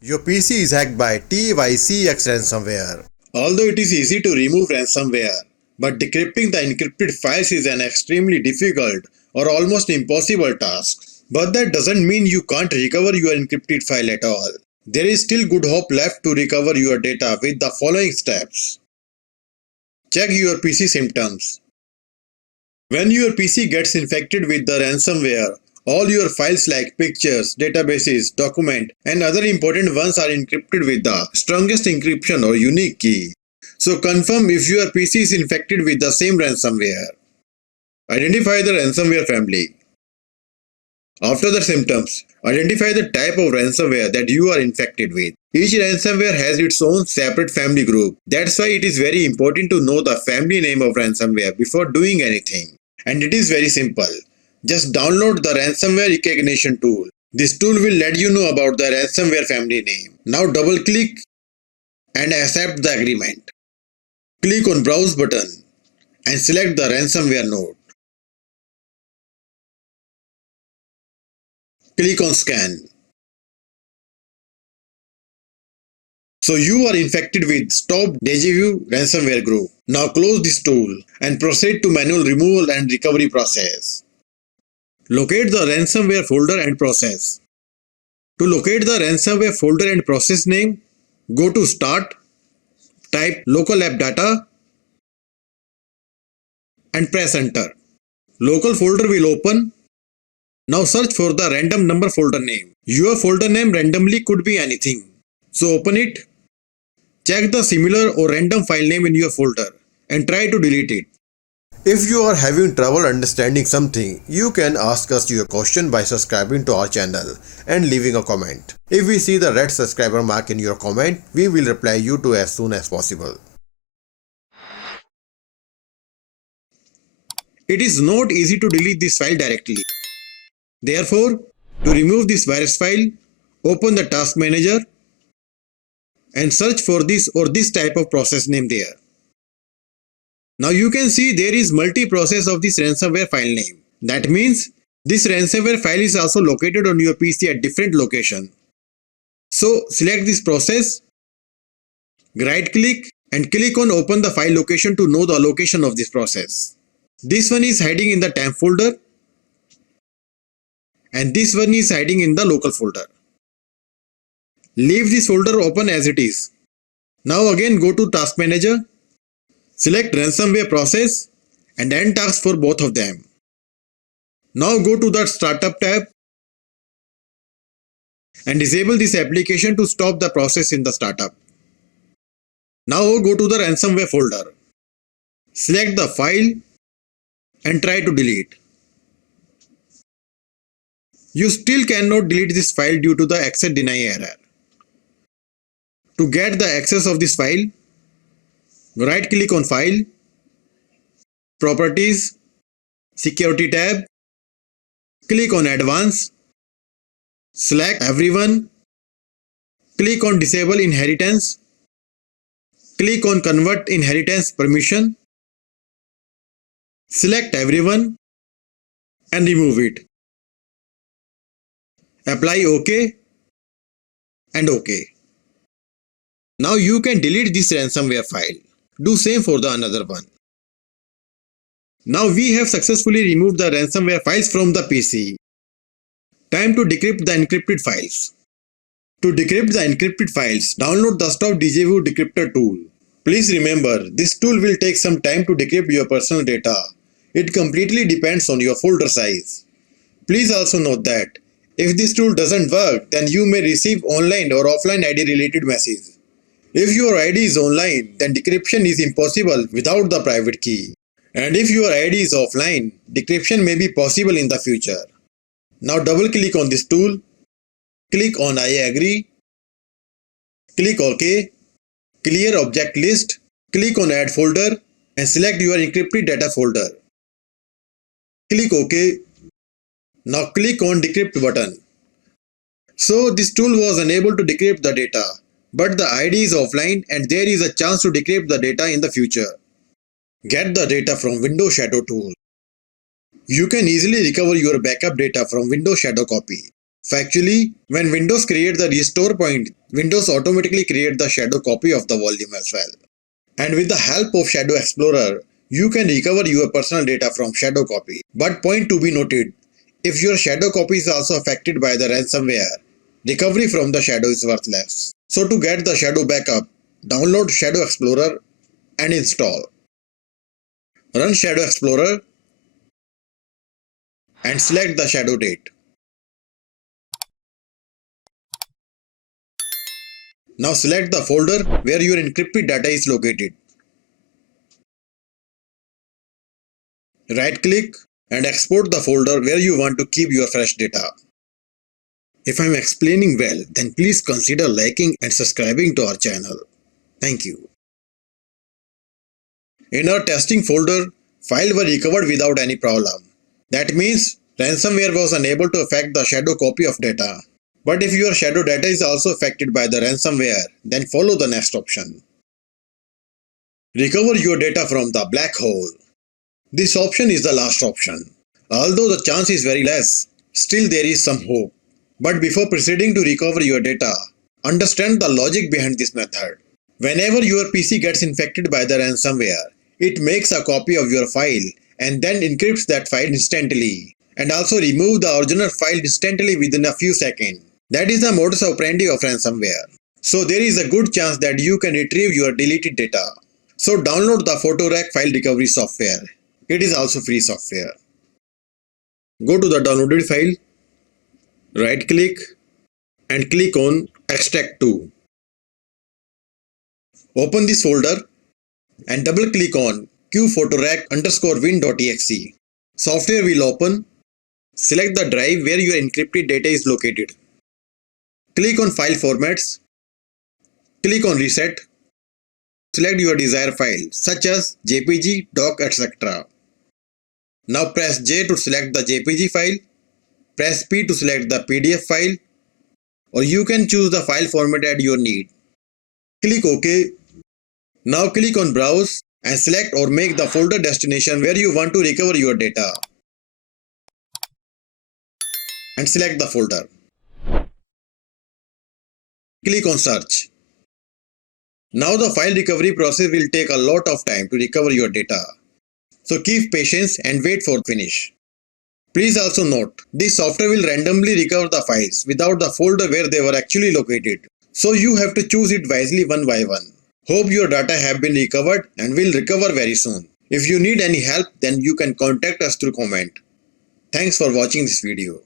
Your PC is hacked by Tycx ransomware. Although it is easy to remove ransomware, but decrypting the encrypted files is an extremely difficult or almost impossible task. But that doesn't mean you can't recover your encrypted file at all. There is still good hope left to recover your data with the following steps. Check your PC symptoms. When your PC gets infected with the ransomware, all your files like pictures, databases, documents, and other important ones are encrypted with the strongest encryption or unique key. So confirm if your PC is infected with the same ransomware. Identify the ransomware family. After the symptoms, identify the type of ransomware that you are infected with. Each ransomware has its own separate family group. That's why it is very important to know the family name of ransomware before doing anything. And it is very simple. Just download the ransomware recognition tool. This tool will let you know about the ransomware family name. Now double click and accept the agreement. Click on Browse button and select the ransomware node. Click on Scan. So you are infected with Stop Deja Vu ransomware group. Now close this tool and proceed to manual removal and recovery process. Locate the ransomware folder and process. To locate the ransomware folder and process name, go to Start, type local app data and press enter. Local folder will open. Now search for the random number folder name. Your folder name randomly could be anything. So open it. Check the similar or random file name in your folder and try to delete it. If you are having trouble understanding something, you can ask us your question by subscribing to our channel and leaving a comment. If we see the red subscriber mark in your comment, we will reply you to as soon as possible. It is not easy to delete this file directly. Therefore, to remove this virus file, open the task manager and search for this or this type of process name there. Now you can see there is multi-process of this ransomware file name. That means this ransomware file is also located on your PC at different location. So select this process, right click and click on open the file location to know the location of this process. This one is hiding in the temp folder and this one is hiding in the local folder. Leave this folder open as it is. Now again go to task manager. Select ransomware process and end task for both of them. Now go to the startup tab and disable this application to stop the process in the startup. Now go to the ransomware folder. Select the file and try to delete. You still cannot delete this file due to the access deny error. To get the access of this file, right click on File, Properties, Security tab, click on Advanced, select Everyone, click on Disable Inheritance, click on Convert Inheritance Permission, select Everyone and remove it. Apply OK and OK. Now you can delete this ransomware file. Do same for the another one. Now we have successfully removed the ransomware files from the PC. Time to decrypt the encrypted files. To decrypt the encrypted files, download the Stop Deja Vu Decryptor tool. Please remember, this tool will take some time to decrypt your personal data. It completely depends on your folder size. Please also note that if this tool doesn't work, then you may receive online or offline ID related message. If your ID is online, then decryption is impossible without the private key. And if your ID is offline, decryption may be possible in the future. Now double click on this tool, click on I agree, click OK, clear object list, click on add folder and select your encrypted data folder. Click OK. Now click on decrypt button. So this tool was unable to decrypt the data, but the ID is offline and there is a chance to decrypt the data in the future. Get the data from Windows Shadow tool. You can easily recover your backup data from Windows Shadow copy. Factually, when Windows creates the restore point, Windows automatically creates the shadow copy of the volume as well. And with the help of Shadow Explorer, you can recover your personal data from shadow copy. But point to be noted, if your shadow copy is also affected by the ransomware, recovery from the shadow is worthless. So to get the shadow backup, download Shadow Explorer and install. Run Shadow Explorer and select the shadow date. Now select the folder where your encrypted data is located. Right click and export the folder where you want to keep your fresh data. If I am explaining well, then please consider liking and subscribing to our channel. Thank you. In our testing folder, files were recovered without any problem. That means ransomware was unable to affect the shadow copy of data. But if your shadow data is also affected by the ransomware, then follow the next option. Recover your data from the black hole. This option is the last option. Although the chance is very less, still there is some hope. But before proceeding to recover your data, understand the logic behind this method. Whenever your PC gets infected by the ransomware, it makes a copy of your file and then encrypts that file instantly and also remove the original file instantly within a few seconds. That is the modus operandi of ransomware. So there is a good chance that you can retrieve your deleted data. So download the PhotoRec file recovery software. It is also free software. Go to the downloaded file, right click and click on extract to. Open this folder and double click on qphotorec_win.exe. Software will open. Select the drive where your encrypted data is located. Click on file formats. Click on reset. Select your desired file such as JPG, doc, etc. Now press J to select the JPG file. Press P to select the PDF file, or you can choose the file format at your need. Click OK. Now click on Browse and select or make the folder destination where you want to recover your data. And select the folder. Click on Search. Now the file recovery process will take a lot of time to recover your data. So keep patience and wait for finish. Please also note, this software will randomly recover the files without the folder where they were actually located. So you have to choose it wisely one by one. Hope your data have been recovered and will recover very soon. If you need any help, then you can contact us through comment. Thanks for watching this video.